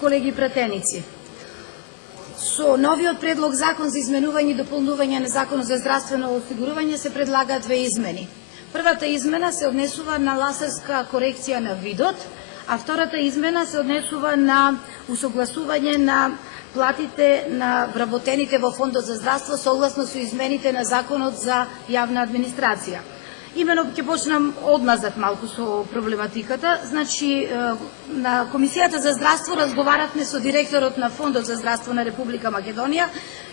Колеги пратеници, со новиот предлог закон за изменување и дополнување на Законот за здравствено осигурување се предлагаат две измени. Првата измена се однесува на ласерска корекција на видот, а втората измена се однесува на усогласување на платите на вработените во Фондот за здравство согласно со измените на Законот за јавна администрација. Имено ќе почнам одназад малку со проблематиката. Значи, на Комисијата за здравство разговаравме со директорот на Фондот за здравство на Република Македонија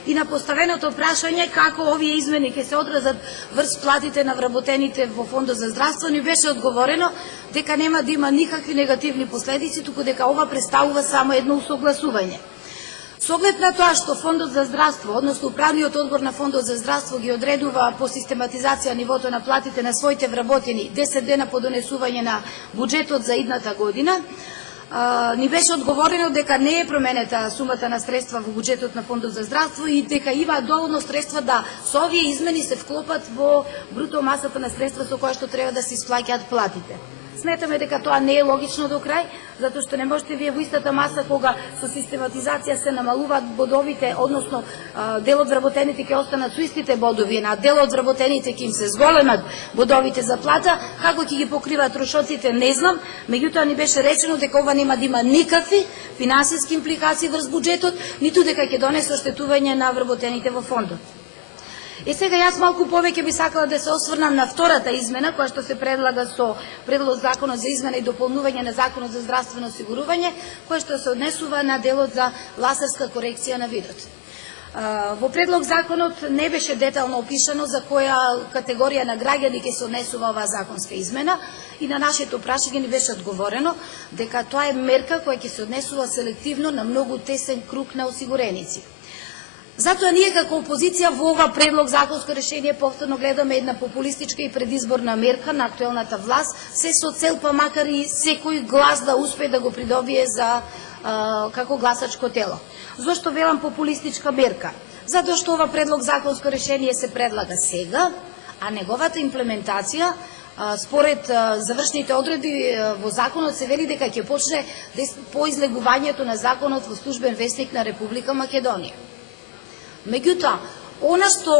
и на поставеното прашање како овие измени ќе се одразат врз платите на вработените во Фондот за здравство, ни беше одговорено дека нема да има никакви негативни последици, туку дека ова представува само едно усогласување. С оглед на тоа што Фондот за здравство, односно Управниот одбор на Фондот за здравство ги одредува по систематизација нивото на платите на своите вработени 10 дена по донесување на буџетот за идната година, ни беше одговорено дека не е променета сумата на средства во буџетот на Фондот за здравство и дека има доволно средства да со овие измени се вклопат во бруто масата на средства со која што треба да се исплаќаат платите. Сметаме дека тоа не е логично до крај, затоа што не можете вие во истата маса кога со систематизација се намалуваат бодовите, односно дел од вработените ќе останат со истите бодови, на дел од вработените ќе им се зголемат бодовите за плата, како ќе ги покриваат трошоците не знам, меѓутоа ни беше речено дека ова нема да има никакви финансиски импликации врз буџетот, ниту дека ќе донесе оштетување на вработените во фондот. И сега јас малку повеќе би сакала да се осврнам на втората измена, која што се предлага со предлог Законот за измена и дополнување на Законот за здравствено осигурување, која што се однесува на делот за ласерска корекција на видот. Во предлог законот не беше детално опишано за која категорија на граѓани ќе се однесува оваа законска измена и на нашето прашање ни беше одговорено дека тоа е мерка која ќе се однесува селективно на многу тесен круг на осигуреници. Затоа ние како опозиција во ова предлог законско решение повторно гледаме една популистичка и предизборна мерка на актуелната власт, се со цел па макар и секој глас да успее да го придобие за како гласачко тело. Зошто велам популистичка мерка? Затоа што ова предлог законско решение се предлага сега, а неговата имплементација според завршните одредби во законот се вели дека ќе почне по излегувањето на законот во Службен весник на Република Македонија. Меѓутоа, она што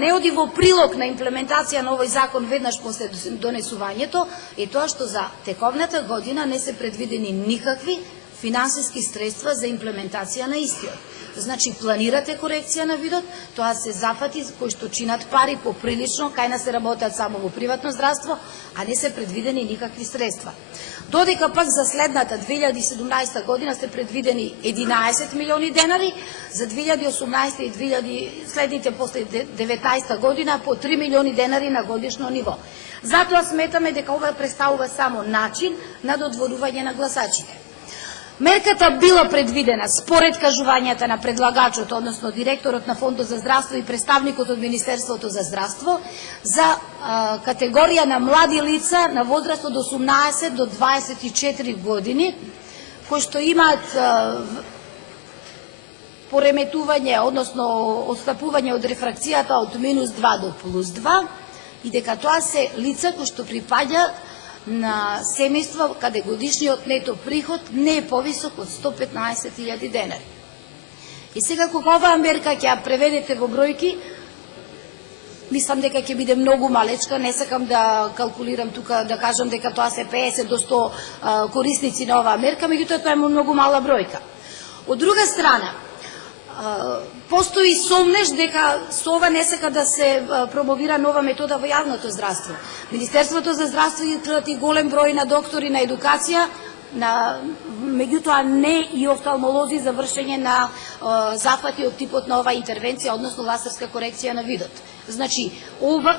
не оди во прилог на имплементација на овој закон веднаш после донесувањето е тоа што за тековната година не се предвидени никакви финансиски средства за имплементација на истиот. Значи, планирате корекција на видот, тоа се зафати кои што чинат пари поприлично, кај нас се работат само во приватно здравство, а не се предвидени никакви средства. Додека пак за следната 2017 година се предвидени 11 милиони денари, за 2018 и следните после 19 година по 3 милиони денари на годишно ниво. Затоа сметаме дека ова представува само начин на додворување на гласачите. Мерката била предвидена според кажувањата на предлагачот, односно директорот на Фондот за здравство и представникот од Министерството за здравство, за категорија на млади лица на возраст од 18 до 24 години, кои што имаат пореметување, односно отстапување од рефракцијата од -2 до +2, и дека тоа се лица кои што припаѓаат на семејства каде годишниот нето приход не е повисок од 115.000 денари. И сега кога оваа мерка ќе ја преведете во бројки, мислам дека ќе биде многу малечка, не сакам да калкулирам тука, да кажам дека тоа се 50 до 100 корисници на оваа мерка, меѓутоа тоа е многу мала бројка. Од друга страна, постои сомнеш дека со ова не сака да се промовира нова метода во јавното здравство. Министерството за здравство и голем број на доктори на едукација, меѓутоа не и офталмолози за вршење на зафати од типот на оваа интервенција, односно ласерска корекција на видот. Значи,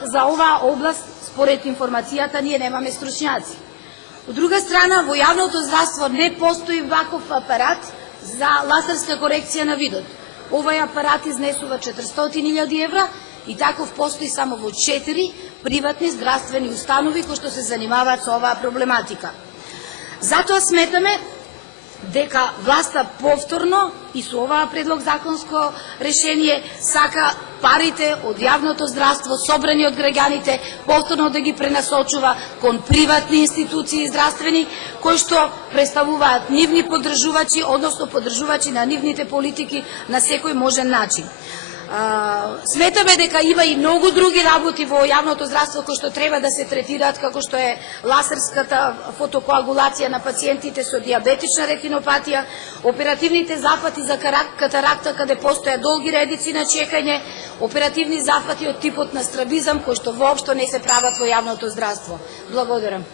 за оваа област, според информацијата, ние немаме стручњаци. Од друга страна, во јавното здравство не постои ваков апарат за ласерска корекција на видот. Овој апарат изнесува 400.000 евра и таков постои само во 4 приватни здравствени установи кои што се занимаваат со оваа проблематика. Затоа сметаме дека власта повторно и со оваа предлог законско решение сака парите од јавното здравство собрани од граѓаните повторно да ги пренасочува кон приватни институции здравствени кои што представуваат нивни поддржувачи, односно поддржувачи на нивните политики на секој можен начин. Сметаме дека има и многу други работи во јавното здравство кои што треба да се третираат, како што е лазерската фотокоагулација на пациентите со диабетична ретинопатија, оперативните зафати за катаракта каде постојат долги редици на чекање, оперативни зафати од типот на страбизам кои што воопшто не се прават во јавното здравство. Благодарам.